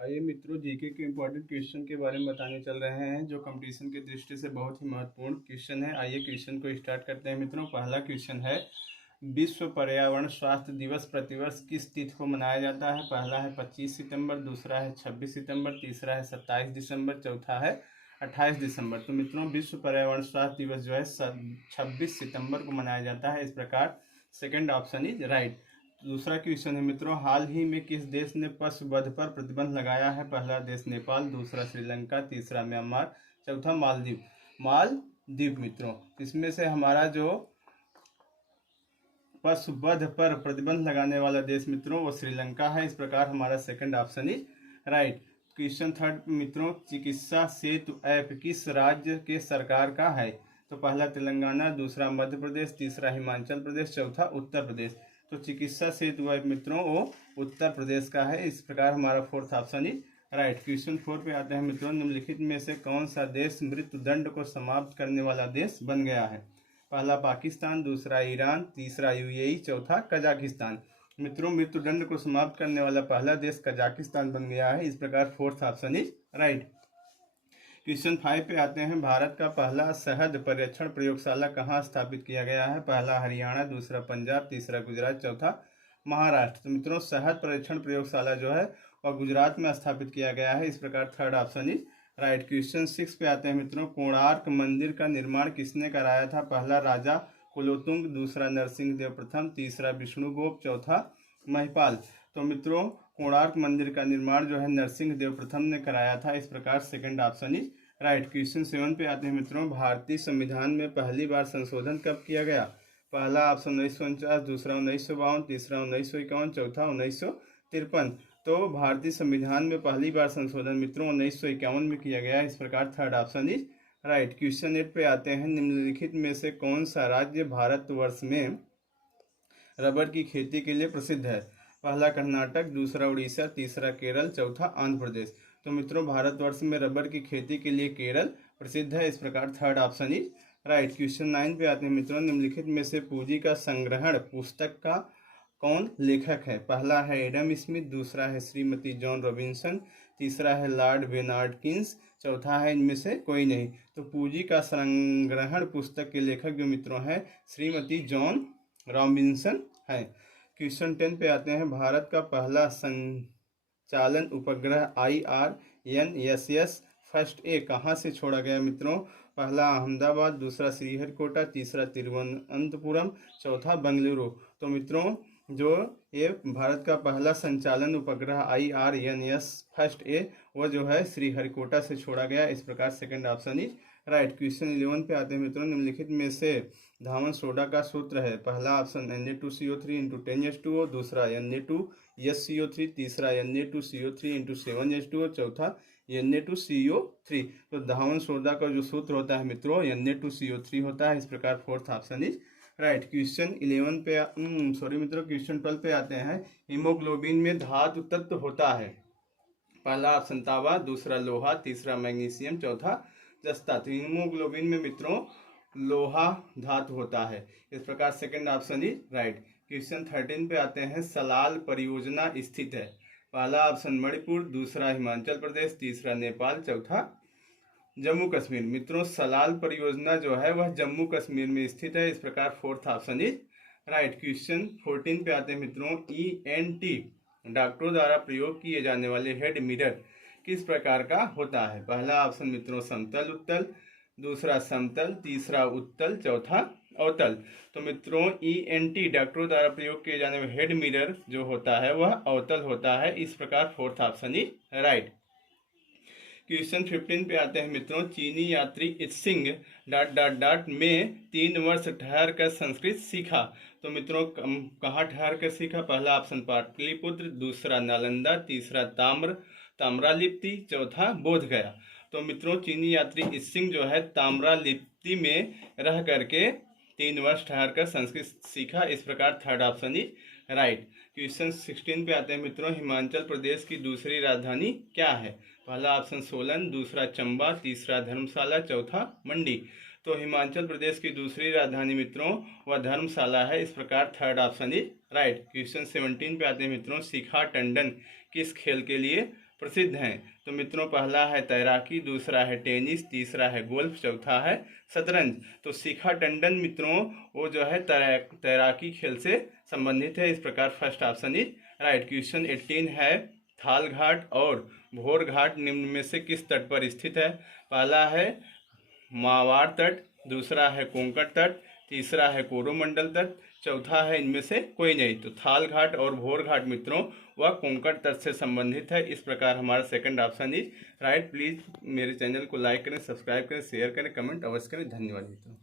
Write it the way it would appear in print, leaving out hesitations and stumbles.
आइए मित्रों, जीके के इम्पोर्टेंट क्वेश्चन के बारे में बताने चल रहे हैं जो कंपटीशन की दृष्टि से बहुत ही महत्वपूर्ण क्वेश्चन है। आइए क्वेश्चन को स्टार्ट करते हैं मित्रों। पहला क्वेश्चन है, विश्व पर्यावरण स्वास्थ्य दिवस प्रतिवर्ष किस तिथि को मनाया जाता है? पहला है 25 सितंबर, दूसरा है 26 सितंबर, तीसरा है 27 दिसंबर, चौथा है 28 दिसंबर। तो मित्रों, विश्व पर्यावरण स्वास्थ्य दिवस जो है 26 सितंबर को मनाया जाता है। इस प्रकार सेकंड ऑप्शन इज राइट। दूसरा क्वेश्चन है मित्रों, हाल ही में किस देश ने पशु वध पर प्रतिबंध लगाया है? पहला देश नेपाल, दूसरा श्रीलंका, तीसरा म्यांमार, चौथा मालदीव। मालदीव मित्रों, इसमें से हमारा जो पशु वध पर प्रतिबंध लगाने वाला देश मित्रों वो श्रीलंका है। इस प्रकार हमारा second option is right. Question third मित्रों, चिकित्सा सेतु ऐप किस राज्य के सरकार का है? तो पहला तेलंगाना, दूसरा मध्य प्रदेश, तीसरा हिमाचल प्रदेश, चौथा उत्तर प्रदेश। तो चिकित्सा सेतु ऐप मित्रों वो उत्तर प्रदेश का है। इस प्रकार हमारा fourth option is right. Question 4 पे आते हैं मित्रों, निम्नलिखित में से कौन सा देश मृत्यु दंड को समाप्त करने वाला देश बन गया है? पहला पाकिस्तान, दूसरा ईरान, तीसरा यूएई, चौथा कजाकिस्तान। मित्रों, मृत्युदंड को समाप्त करने वाला पहला देश कजाकिस्तान बन गया है। इस प्रकार fourth option is right. Question 5 पे आते हैं, भारत का पहला शहद परीक्षण प्रयोगशाला कहाँ स्थापित किया गया है? पहला हरियाणा, दूसरा पंजाब, तीसरा गुजरात, चौथा महाराष्ट्र। तो मित्रों, शहद परीक्षण प्रयोगशाला जो है वह गुजरात में स्थापित किया गया है। इस प्रकार third option is right. Question 6 पे आते हैं मित्रों, कोणार्क मंदिर का निर्माण किसने कराया था? पहला राजा कुलोतुंग, दूसरा नरसिंह देव प्रथम, तीसरा विष्णुगुप्त, चौथा महिपाल। तो मित्रों, कोणार्क मंदिर का निर्माण जो है नरसिंह देव प्रथम ने कराया था। इस प्रकार second option is right. Question 7 पे आते हैं मित्रों, भारतीय संविधान में पहली बार संशोधन कब किया गया? पहला ऑप्शन 1949, दूसरा 1952, तीसरा 1951, चौथा 1953। तो भारतीय संविधान में पहली बार संशोधन मित्रों 1951 में किया गया। इस प्रकार third option is right. Question 8 पे आते हैं, निम्नलिखित में से कौन सा राज्य भारतवर्ष में रबर की खेती के लिए प्रसिद्ध है? पहला कर्नाटक, दूसरा उड़ीसा, तीसरा केरल, चौथा आंध्र प्रदेश। तो मित्रों, भारतवर्ष में रबर की खेती के लिए केरल प्रसिद्ध है। इस प्रकार third option is right. Question 9 पे आते हैं मित्रों, निम्नलिखित में से पूंजी का संग्रहण पुस्तक का कौन लेखक है? पहला है एडम स्मिथ, दूसरा है श्रीमती जॉन रॉबिन्सन, तीसरा है लॉर्ड बेनार्ड, चौथा है इनमें से कोई नहीं। तो पूंजी का संग्रहण पुस्तक के लेखक जो मित्रों है श्रीमती जॉन रॉबिन्सन है। क्वेश्चन 10 पे आते हैं, भारत का पहला संचालन उपग्रह IRNSS फर्स्ट ए कहाँ से छोड़ा गया मित्रों? पहला अहमदाबाद, दूसरा श्रीहरिकोटा, तीसरा तिरुवनंतपुरम, चौथा बेंगलुरु। तो मित्रों, जो ये भारत का पहला संचालन उपग्रह IRNS फर्स्ट ए वो जो है श्रीहरिकोटा से छोड़ा गया। इस प्रकार second option is right. Question 11 पे आते हैं मित्रों, निम्नलिखित में से धावन सोडा का सूत्र है? पहला ऑप्शन Na2CO3 × 10H2O, दूसरा Na2SCO3, तीसरा Na2CO3 × 7H2O, चौथा Na2CO3। तो धावन सोडा का जो सूत्र होता है मित्रों Na2CO3 होता है। इस प्रकार fourth option is right. Question 11 पे मित्रों, क्वेश्चन 12 पे आते हैं, हीमोग्लोबिन में धातु तत्व होता है? पहला ऑप्शन तांबा, दूसरा लोहा, तीसरा मैग्नीशियम, चौथा जस्ता। तो हीमोग्लोबिन में मित्रों लोहा धातु होता है। इस प्रकार second option is right. Question 13 पे आते हैं, सलाल परियोजना स्थित है? पहला ऑप्शन मणिपुर, दूसरा हिमाचल प्रदेश, तीसरा नेपाल, चौथा जम्मू कश्मीर। मित्रों, सलाल परियोजना जो है वह जम्मू कश्मीर में स्थित है। इस प्रकार fourth option is right. Question 14 पे आते हैं मित्रों, ENT डॉक्टरों द्वारा प्रयोग किए जाने वाले हेड मिरर किस प्रकार का होता है? पहला ऑप्शन मित्रों समतल उत्तल, दूसरा समतल, तीसरा उत्तल, चौथा अवतल। तो मित्रों, ENT डॉक्टरों द्वारा प्रयोग किए जाने वाले हेड मिरर जो होता है वह अवतल होता है। इस प्रकार fourth option is right. Question 15 पे आते हैं मित्रों, चीनी यात्री इत्सिंग ... में 3 वर्ष ठहर कर संस्कृत सीखा। तो मित्रों, कहाँ ठहर कर सीखा? पहला ऑप्शन पाटलिपुत्र, दूसरा नालंदा, तीसरा ताम्रलिप्ति, चौथा बोधगया। तो मित्रों, चीनी यात्री इत्सिंग जो है ताम्रलिप्ति में रह करके 3 वर्ष ठहर कर संस्कृत सीखा। इस प्रकार third option is right. Question 16 पे आते हैं मित्रों, हिमाचल प्रदेश की दूसरी राजधानी क्या है? पहला ऑप्शन सोलन, दूसरा चंबा, तीसरा धर्मशाला, चौथा मंडी। तो हिमाचल प्रदेश की दूसरी राजधानी मित्रों वह धर्मशाला है। इस प्रकार third option is right. Question 17 पे आते हैं मित्रों, शिखा टंडन किस खेल के लिए प्रसिद्ध हैं। तो मित्रों पहला है तैराकी, दूसरा है टेनिस, तीसरा है गोल्फ, चौथा है शतरंज। तो शिखा टंडन मित्रों वो जो है तैराकी खेल से संबंधित है। इस प्रकार first option is right. Question 18 है थाल घाट और भोर घाट निम्न में से किस तट पर स्थित है? पहला है मावाड़ तट, दूसरा है कोंकण तट, तीसरा है कोरोमंडल तट, चौथा है इनमें से कोई नहीं। तो थाल घाट और भोर घाट मित्रों वह कोंकण तट से संबंधित है। इस प्रकार हमारा second option is right. Please मेरे चैनल को लाइक करें, सब्सक्राइब करें, शेयर करें, कमेंट अवश्य करें। धन्यवाद मित्रों।